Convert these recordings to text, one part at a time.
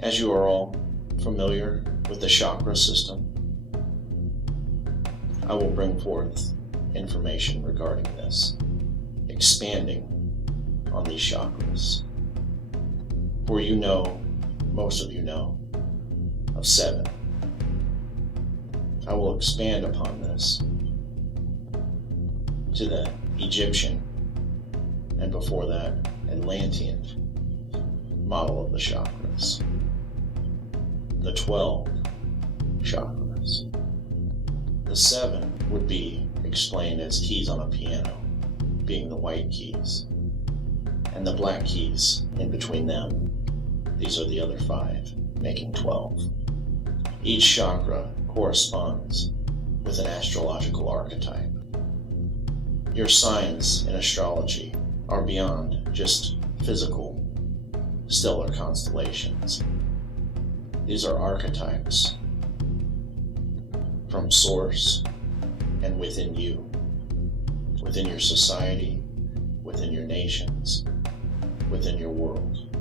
As you are all familiar with the chakra system, I will bring forth information regarding this, expanding on these chakras. For you know, most of you know, of 7. I will expand upon this to the Egyptian, and before that, Atlantean model of the chakras. The 12 chakras. The 7 would be explained as keys on a piano, being the white keys, and the black keys in between them. These are the other 5, making 12. Each chakra corresponds with an astrological archetype. Your signs in astrology are beyond just physical stellar constellations. These are archetypes from source and within you, within your society, within your nations, within your world,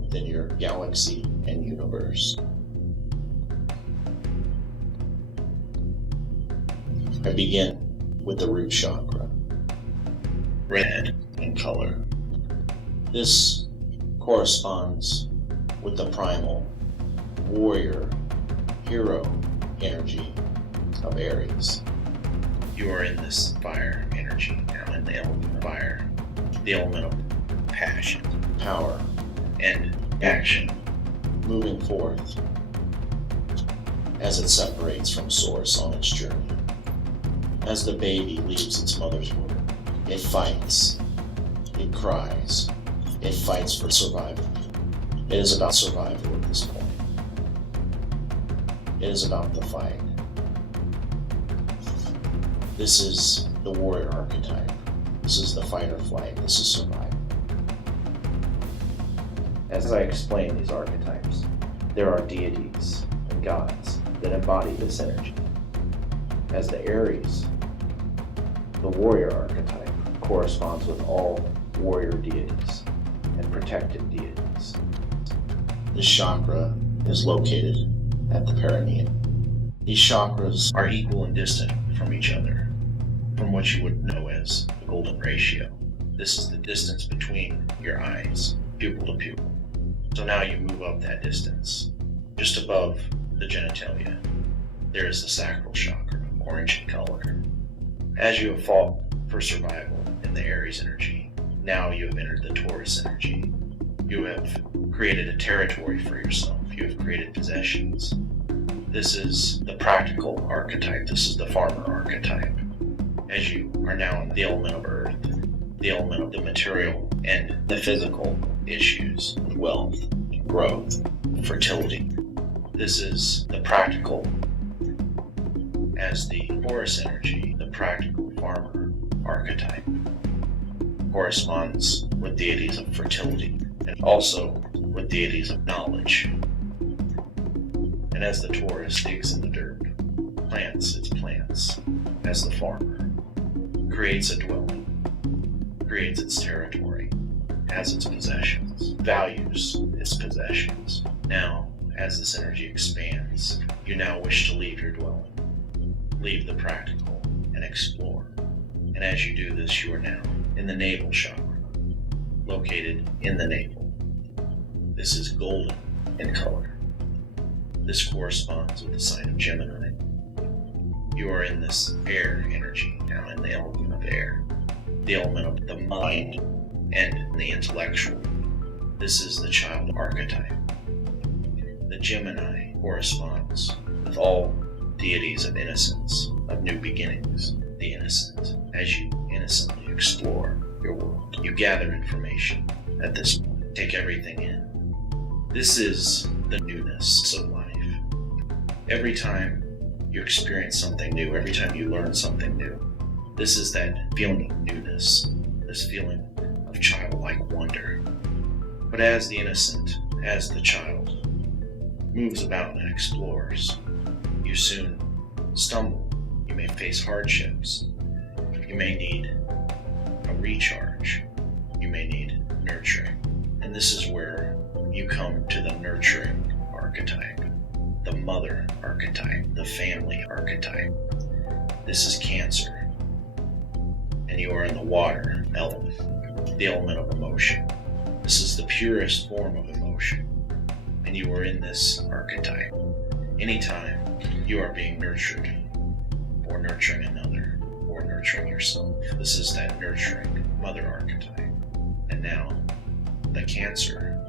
within your galaxy and universe. I begin with the root chakra, red in color. This corresponds with the primal, warrior, hero energy of Aries. You are in this fire energy, now in the element of fire, the element of passion, power, and action, moving forth as it separates from source on its journey. As the baby leaves its mother's womb, it fights, it cries, it fights for survival. It is about survival at this point. It is about the fight. This is the warrior archetype. This is the fight or flight. This is survival. As I explain these archetypes, there are deities and gods that embody this energy. As the Aries, the warrior archetype corresponds with all warrior deities and protective deities. This chakra is located at the perineum. These chakras are equal and distant from each other, from what you would know as the golden ratio. This is the distance between your eyes, pupil to pupil. So now you move up that distance. Just above the genitalia, there is the sacral chakra, orange in color. As you have fought for survival in the Aries energy, now you have entered the Taurus energy. You have created a territory for yourself. You have created possessions. This is the practical archetype. This is the farmer archetype. As you are now in the element of earth, the element of the material and the physical issues, wealth, growth, fertility. This is the practical. As the Taurus energy, the practical farmer archetype, corresponds with deities of fertility and also with deities of knowledge. And as the Taurus digs in the dirt, plants its plants, as the farmer creates a dwelling, creates its territory, has its possessions, values its possessions. Now, as this energy expands, you now wish to leave your dwelling, leave the practical, and explore. And as you do this, you are now in the navel chakra, located in the navel. This is golden in color. This corresponds with the sign of Gemini. You are in this air energy, now in the element of air, the element of the mind and the intellectual. This is the child archetype. The Gemini corresponds with all deities of innocence, of new beginnings, the innocent. As you innocently explore your world, you gather information at this point, take everything in. This is the newness of life. Every time you experience something new, every time you learn something new, this is that feeling of newness, this feeling of childlike wonder. But as the innocent, as the child, moves about and explores, you soon stumble. You may face hardships. You may need a recharge. You may need nurturing. And this is where you come to the nurturing archetype, the mother archetype, the family archetype. This is Cancer, and you are in the water element, the element of emotion. This is the purest form of emotion, and you are in this archetype. Anytime you are being nurtured, or nurturing another, or nurturing yourself, this is that nurturing mother archetype. And now, the Cancer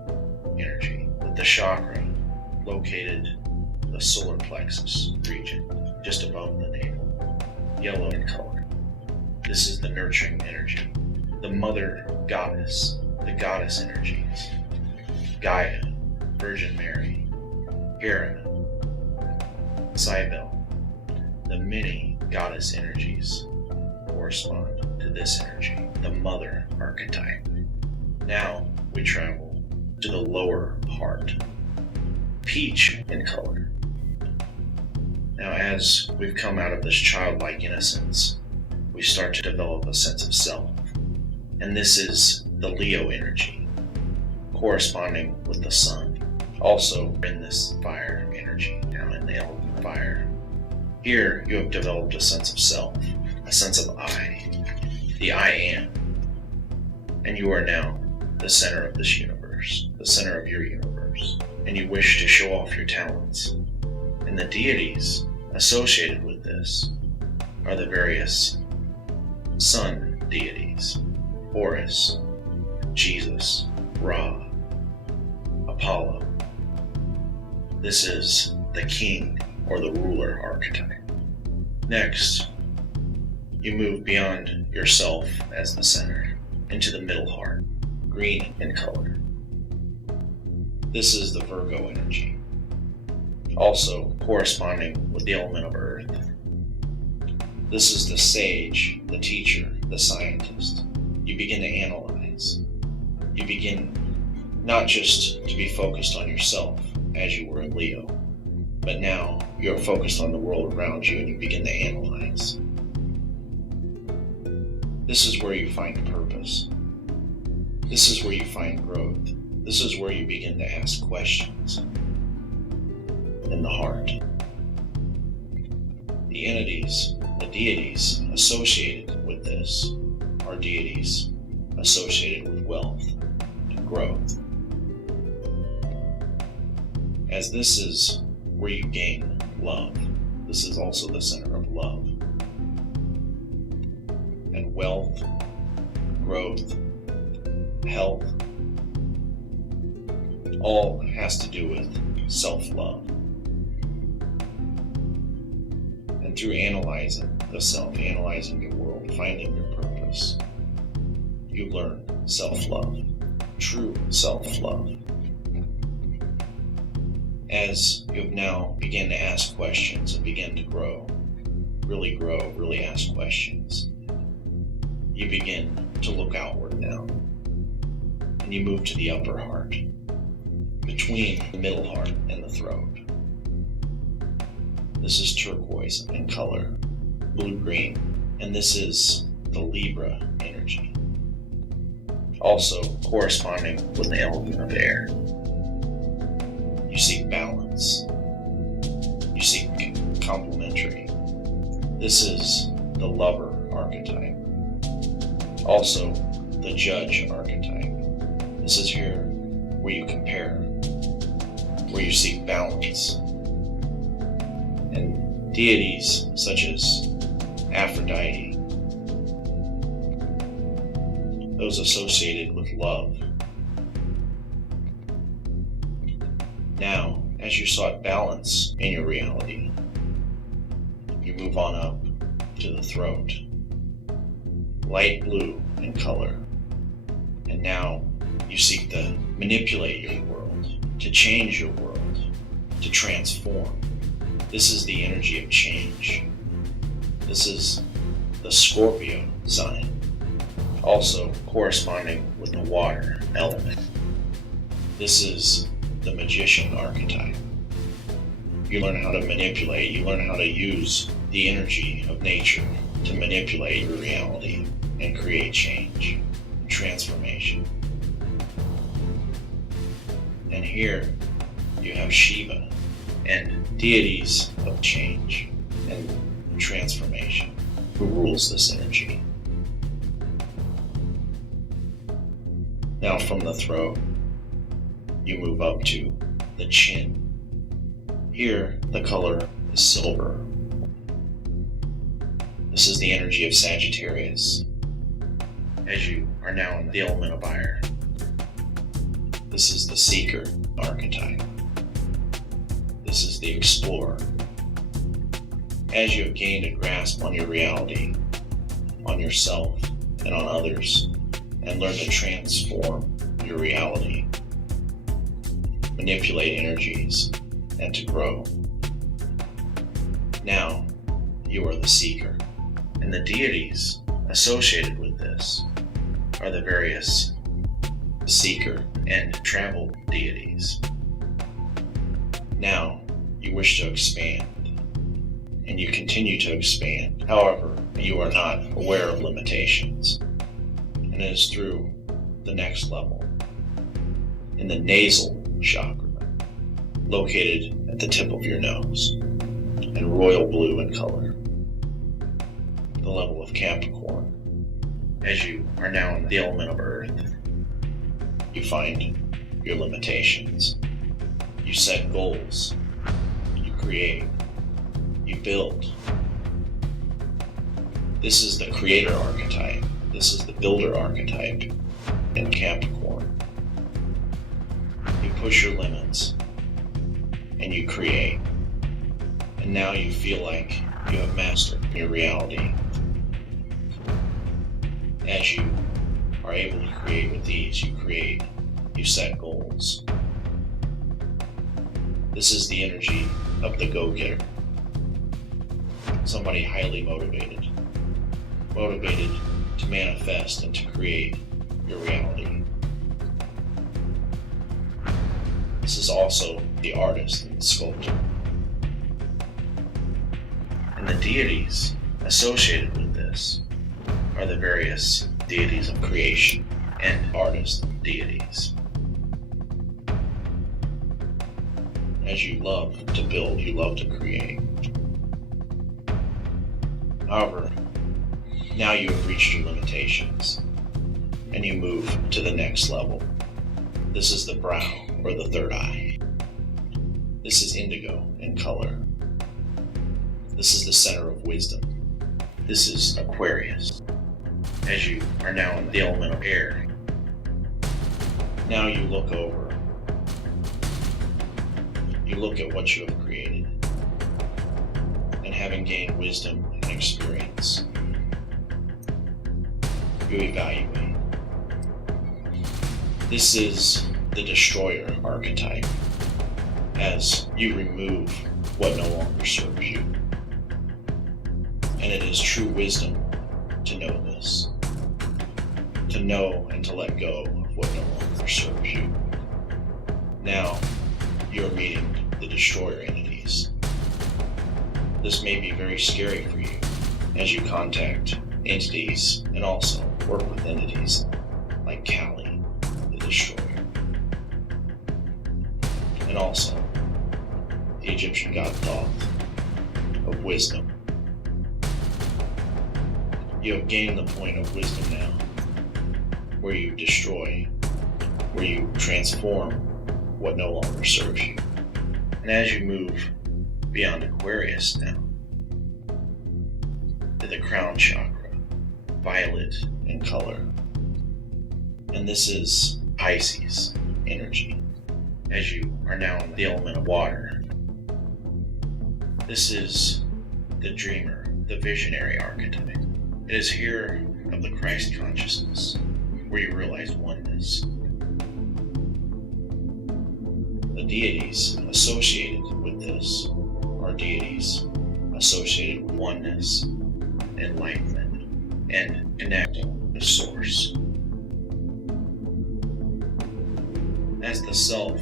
energy, with the chakra located in the solar plexus region, just above the navel, yellow in color. This is the nurturing energy, the mother goddess, the goddess energies, Gaia, Virgin Mary, Hera, Cybele. The many goddess energies correspond to this energy, the mother archetype. Now we travel to the lower heart, peach in color. Now as we've come out of this childlike innocence, we start to develop a sense of self. And this is the Leo energy, corresponding with the sun. Also in this fire energy, now in the element of fire. Here you have developed a sense of self, a sense of I, the I am. And you are now the center of this universe, the center of your universe. And you wish to show off your talents. And the deities associated with this are the various sun deities: Horus, Jesus, Ra, Apollo. This is the king or the ruler archetype. Next, you move beyond yourself as the center into the middle heart, green in color. This is the Virgo energy, also corresponding with the element of earth. This is the sage, the teacher, the scientist. You begin to analyze. You begin not just to be focused on yourself as you were in Leo, but now you're focused on the world around you and you begin to analyze. This is where you find purpose. This is where you find growth. This is where you begin to ask questions in the heart. The entities, the deities associated with this are deities associated with wealth and growth. As this is where you gain love, this is also the center of love. And wealth, growth, health, all has to do with self-love. And through analyzing the self, analyzing your world, finding your purpose, you learn self-love, true self-love. As you have now begun to ask questions and begin to grow, really ask questions, you begin to look outward now. And you move to the upper heart, between the middle heart and the throat. This is turquoise in color, blue-green, and this is the Libra energy, also corresponding with the element of air. You seek balance. You seek complementary. This is the lover archetype, also the judge archetype. This is here where you compare, where you seek balance. And deities such as Aphrodite, those associated with love. Now, as you sought balance in your reality, you move on up to the throat, light blue in color. And now you seek to manipulate your world, to change your world, to transform. This is the energy of change. This is the Scorpio sign, also corresponding with the water element. This is the magician archetype. You learn how to manipulate, you learn how to use the energy of nature to manipulate your reality and create change and transformation. And here you have Shiva and deities of change and transformation who rules this energy. Now from the throat, you move up to the chin. Here, the color is silver. This is the energy of Sagittarius, as you are now in the element of fire. This is the seeker archetype. This is the explorer. As you have gained a grasp on your reality, on yourself, and on others, and learn to transform your reality, manipulate energies, and to grow. Now, you are the seeker, and the deities associated with this are the various seeker and travel deities. Now, you wish to expand, and you continue to expand. However, you are not aware of limitations, and it is through the next level, in the nasal chakra, located at the tip of your nose, and royal blue in color, the level of Capricorn. As you are now in the element of earth, you find your limitations. You set goals. You create. You build. This is the creator archetype. This is the builder archetype in Capricorn. You push your limits and you create. And now you feel like you have mastered your reality. As you are able to create with these, you create, you set goals. This is the energy of the go-getter. Somebody highly motivated to manifest and to create your reality. This is also the artist and the sculptor. And the deities associated with this are the various deities of creation and artist deities. As you love to build, you love to create. However, now you have reached your limitations, and you move to the next level. This is the brow, or the third eye. This is indigo in color. This is the center of wisdom. This is Aquarius. As you are now in the element of air, now you look over. You look at what you have created, and having gained wisdom and experience, you evaluate. This is the destroyer archetype, as you remove what no longer serves you. And it is true wisdom to know this, to know and to let go of what no longer serves you. Now, you are meeting the destroyer entities. This may be very scary for you as you contact entities and also work with entities like Kali, the destroyer, and also the Egyptian god Thoth of wisdom. You have gained the point of wisdom now, where you destroy, where you transform what no longer serves you. And as you move beyond Aquarius now, to the crown chakra, violet in color. And this is Pisces energy, as you are now in the element of water. This is the dreamer, the visionary archetype. It is here of the Christ consciousness, where you realize oneness. The deities associated with this are deities associated with oneness, enlightenment, and connecting the source. As the self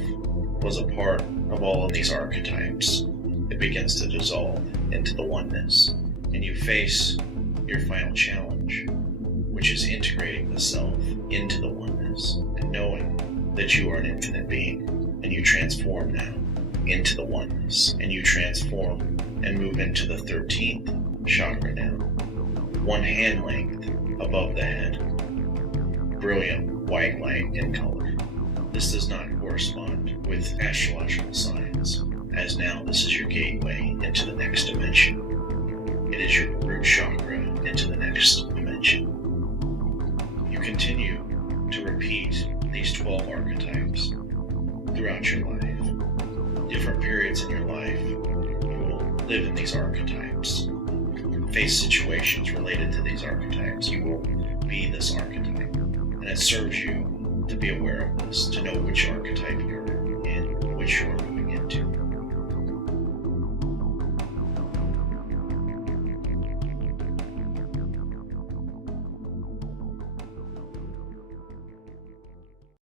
was a part of all of these archetypes, it begins to dissolve into the oneness, and you face your final challenge, which is integrating the self into the oneness and knowing that you are an infinite being. and you transform now into the oneness, and you transform and move into the 13th chakra now, 1 hand length above the head, brilliant white light in color. This does not correspond with astrological science, as now this is your gateway into the next dimension. It is your root chakra into the next dimension. You continue to repeat these 12 archetypes throughout your life. Different periods in your life, you will live in these archetypes, face situations related to these archetypes. You will be this archetype, and it serves you to be aware of this, to know which archetype you're in, which you're moving